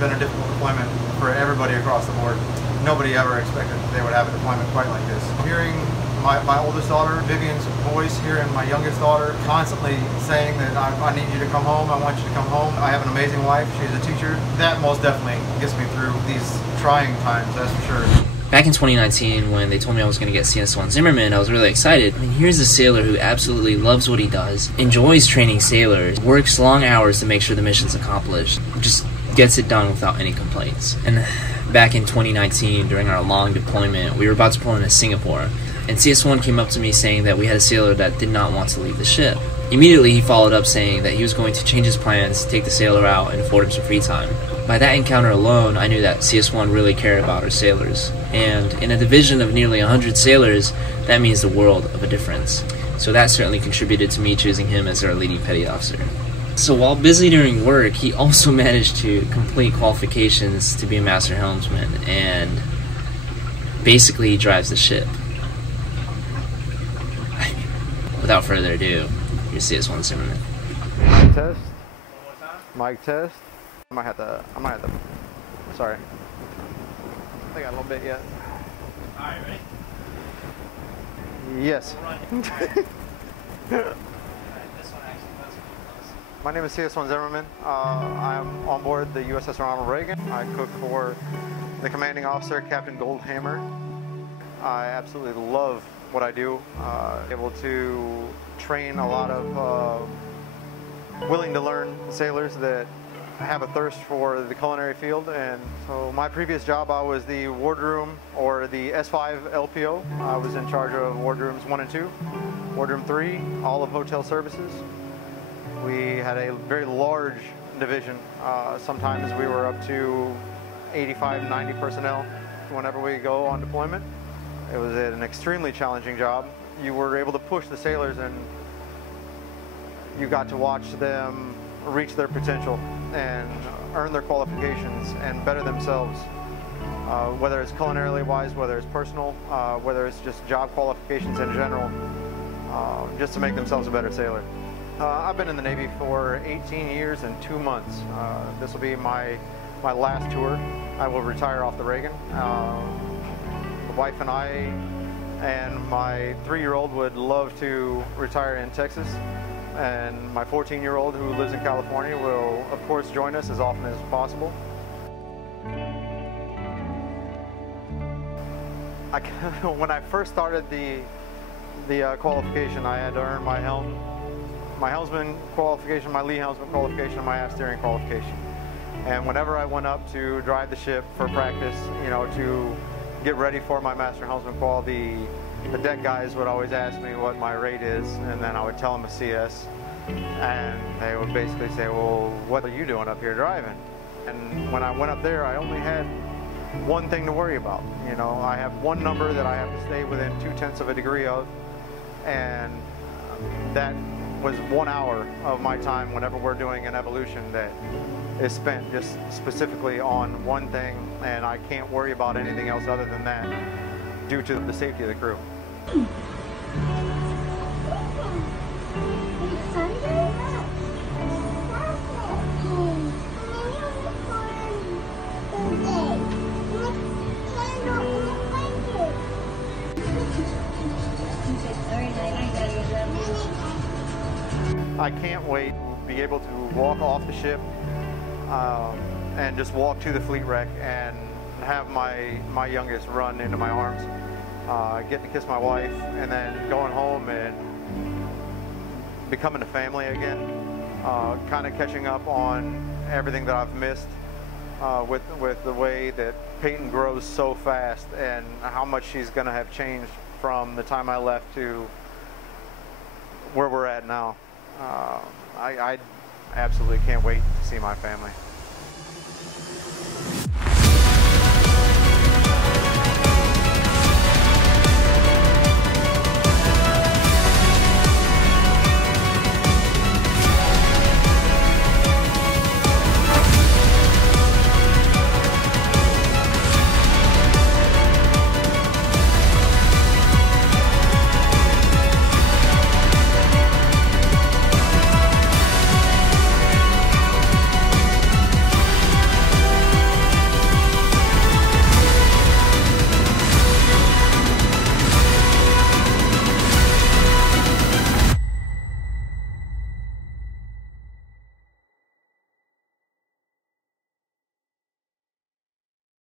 been a difficult deployment for everybody across the board. Nobody ever expected they would have a deployment quite like this. Hearing my oldest daughter, Vivian's voice, hearing my youngest daughter constantly saying that I need you to come home, I want you to come home. I have an amazing wife, she's a teacher. That most definitely gets me through these trying times, that's for sure. Back in 2019, when they told me I was going to get CS1 Zimmerman, I was really excited. I mean, here's a sailor who absolutely loves what he does, enjoys training sailors, works long hours to make sure the mission's accomplished, just gets it done without any complaints. And back in 2019, during our long deployment, we were about to pull into Singapore, and CS1 came up to me saying that we had a sailor that did not want to leave the ship. Immediately, he followed up saying that he was going to change his plans, take the sailor out, and afford him some free time. By that encounter alone, I knew that CS1 really cared about our sailors. And in a division of nearly 100 sailors, that means the world of a difference. So that certainly contributed to me choosing him as our leading petty officer. So while busy during work, he also managed to complete qualifications to be a master helmsman, and basically he drives the ship. Without further ado, here's CS1 Zimmerman. Mic test. One more time. Mic test. I might have to, sorry. I got a little bit yet. Alright, ready? Yes. My name is CS1 Zimmerman. I'm on board the USS Ronald Reagan. I cook for the commanding officer, Captain Goldhammer. I absolutely love what I do. Able to train a lot of willing to learn sailors that have a thirst for the culinary field. And so my previous job, I was the wardroom, or the S5 LPO. I was in charge of wardrooms 1 and 2, wardroom 3, all of hotel services. We had a very large division. Sometimes we were up to 85, 90 personnel whenever we go on deployment. It was an extremely challenging job. You were able to push the sailors, and you got to watch them reach their potential and earn their qualifications and better themselves, whether it's culinarily wise, whether it's personal, whether it's just job qualifications in general, just to make themselves a better sailor. I've been in the Navy for 18 years and 2 months. This will be my last tour. I will retire off the Reagan. The wife and I and my 3-year-old would love to retire in Texas. And my 14-year-old who lives in California will, of course, join us as often as possible. When I first started the qualification, I had to earn my helmsman qualification, my lee helmsman qualification, and my aft steering qualification. And whenever I went up to drive the ship for practice, you know, to get ready for my master helmsman qual, the deck guys would always ask me what my rate is, and then I would tell them a CS, and they would basically say, well, what are you doing up here driving? And when I went up there, I only had one thing to worry about. You know, I have one number that I have to stay within 0.2 of a degree of, and that was 1 hour of my time whenever we're doing an evolution that is spent just specifically on one thing, and I can't worry about anything else other than that due to the safety of the crew. I can't wait to be able to walk off the ship and just walk to the fleet wreck and have my youngest run into my arms, get to kiss my wife, and then going home and becoming a family again, kind of catching up on everything that I've missed with the way that Peyton grows so fast and how much she's going to have changed from the time I left to where we're at now. I absolutely can't wait to see my family.